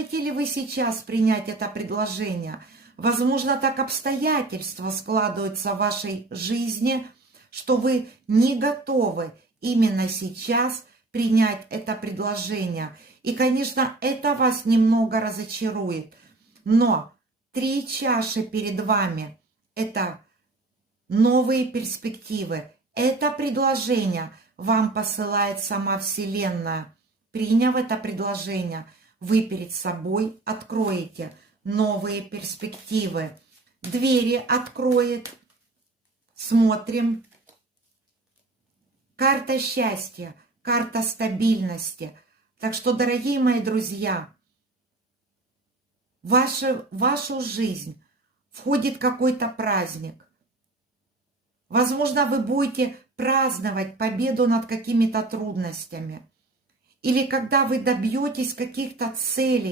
Можете ли вы сейчас принять это предложение? Возможно, так обстоятельства складываются в вашей жизни, что вы не готовы именно сейчас принять это предложение. И, конечно, это вас немного разочарует. Но 3 чаши перед вами – это новые перспективы. Это предложение вам посылает сама Вселенная. Приняв это предложение, вы перед собой откроете новые перспективы. Двери откроет. Смотрим. Карта счастья, карта стабильности. Так что, дорогие мои друзья, в вашу жизнь входит какой-то праздник. Возможно, вы будете праздновать победу над какими-то трудностями. Или когда вы добьетесь каких-то целей,